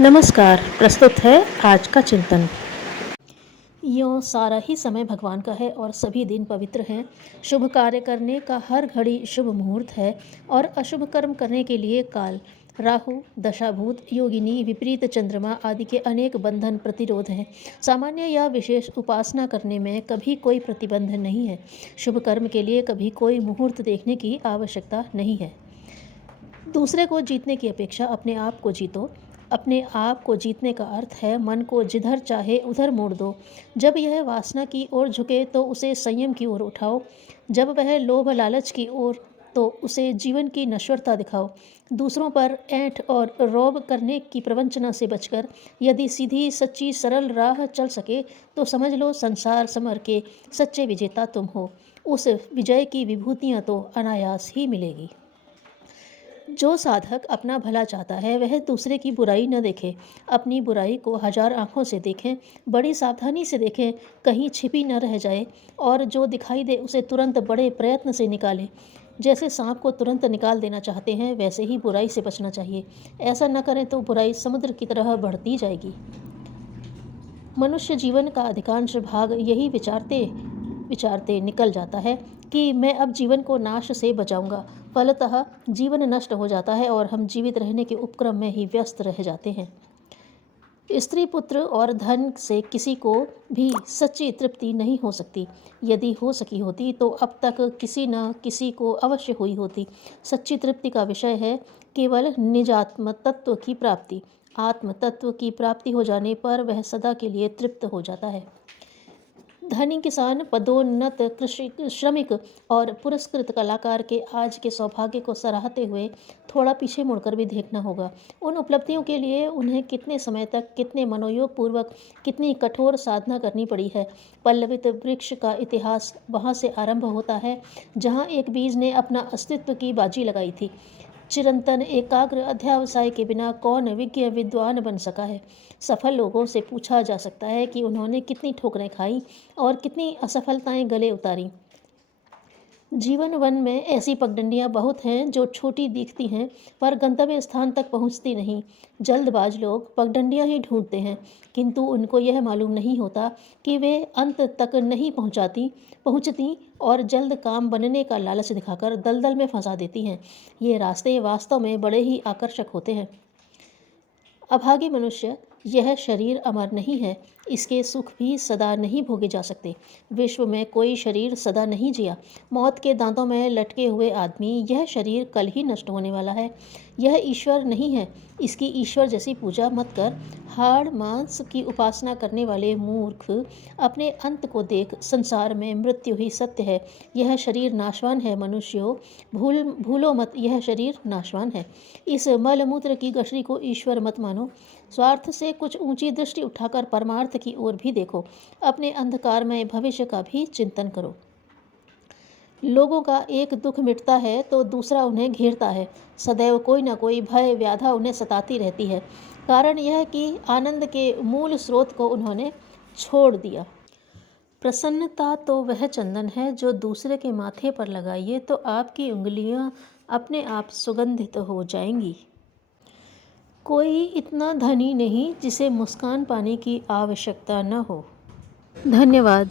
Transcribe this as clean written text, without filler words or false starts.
नमस्कार। प्रस्तुत है आज का चिंतन। यों सारा ही समय भगवान का है और सभी दिन पवित्र हैं। शुभ कार्य करने का हर घड़ी शुभ मुहूर्त है और अशुभ कर्म करने के लिए काल, राहु, दशाभूत, योगिनी, विपरीत चंद्रमा आदि के अनेक बंधन प्रतिरोध हैं। सामान्य या विशेष उपासना करने में कभी कोई प्रतिबंध नहीं है। शुभ कर्म के लिए कभी कोई मुहूर्त देखने की आवश्यकता नहीं है। दूसरे को जीतने की अपेक्षा अपने आप को जीतो। अपने आप को जीतने का अर्थ है मन को जिधर चाहे उधर मोड़ दो। जब यह वासना की ओर झुके तो उसे संयम की ओर उठाओ। जब वह लोभ लालच की ओर तो उसे जीवन की नश्वरता दिखाओ। दूसरों पर ऐंठ और रौब करने की प्रवंचना से बचकर यदि सीधी सच्ची सरल राह चल सके तो समझ लो संसार समर के सच्चे विजेता तुम हो। उस विजय की विभूतियाँ तो अनायास ही मिलेगी। जो साधक अपना भला चाहता है वह दूसरे की बुराई न देखे, अपनी बुराई को 1000 आँखों से देखें, बड़ी सावधानी से देखें, कहीं छिपी न रह जाए, और जो दिखाई दे उसे तुरंत बड़े प्रयत्न से निकालें। जैसे सांप को तुरंत निकाल देना चाहते हैं वैसे ही बुराई से बचना चाहिए। ऐसा न करें तो बुराई समुद्र की तरह बढ़ती जाएगी। मनुष्य जीवन का अधिकांश भाग यही विचारते विचारते निकल जाता है कि मैं अब जीवन को नाश से बचाऊंगा। फलतः जीवन नष्ट हो जाता है और हम जीवित रहने के उपक्रम में ही व्यस्त रह जाते हैं। स्त्री पुत्र और धन से किसी को भी सच्ची तृप्ति नहीं हो सकती। यदि हो सकी होती तो अब तक किसी न किसी को अवश्य हुई होती। सच्ची तृप्ति का विषय है केवल निजात्म तत्व की प्राप्ति। आत्म तत्व की प्राप्ति हो जाने पर वह सदा के लिए तृप्त हो जाता है। धनी किसान, पदोन्नत कृषि श्रमिक और पुरस्कृत कलाकार के आज के सौभाग्य को सराहते हुए थोड़ा पीछे मुड़कर भी देखना होगा। उन उपलब्धियों के लिए उन्हें कितने समय तक, कितने मनोयोग पूर्वक, कितनी कठोर साधना करनी पड़ी है। पल्लवित वृक्ष का इतिहास वहाँ से आरंभ होता है जहाँ एक बीज ने अपना अस्तित्व की बाजी लगाई थी। चिरंतन एकाग्र अध्यावसाय के बिना कौन विज्ञ विद्वान बन सका है। सफल लोगों से पूछा जा सकता है कि उन्होंने कितनी ठोकरें खाई और कितनी असफलताएं गले उतारी। जीवन वन में ऐसी पगडंडियां बहुत हैं जो छोटी दिखती हैं पर गंतव्य स्थान तक पहुंचती नहीं। जल्दबाज लोग पगडंडियां ही ढूंढते हैं किंतु उनको यह मालूम नहीं होता कि वे अंत तक नहीं पहुंचती और जल्द काम बनने का लालच दिखाकर दलदल में फंसा देती हैं। ये रास्ते वास्तव में बड़े ही आकर्षक होते हैं। अभागी मनुष्य, यह शरीर अमर नहीं है, इसके सुख भी सदा नहीं भोगे जा सकते। विश्व में कोई शरीर सदा नहीं जिया। मौत के दांतों में लटके हुए आदमी, यह शरीर कल ही नष्ट होने वाला है। यह ईश्वर नहीं है, इसकी ईश्वर जैसी पूजा मत कर। हाड़ मांस की उपासना करने वाले मूर्ख अपने अंत को देख। संसार में मृत्यु ही सत्य है। यह शरीर नाशवान है मनुष्यों, भूलो मत, यह शरीर नाशवान है। इस मलमूत्र की गठरी को ईश्वर मत मानो। स्वार्थ से कुछ ऊंची दृष्टि उठाकर परमार्थ की ओर भी देखो। अपने अंधकारमय भविष्य का भी चिंतन करो। लोगों का एक दुख मिटता है तो दूसरा उन्हें घेरता है। सदैव कोई न कोई भय व्याधा उन्हें सताती रहती है। कारण यह कि आनंद के मूल स्रोत को उन्होंने छोड़ दिया। प्रसन्नता तो वह चंदन है जो दूसरे के माथे पर लगाइए तो आपकी उंगलियां अपने आप सुगंधित हो जाएंगी। कोई इतना धनी नहीं जिसे मुस्कान पाने की आवश्यकता न हो। धन्यवाद।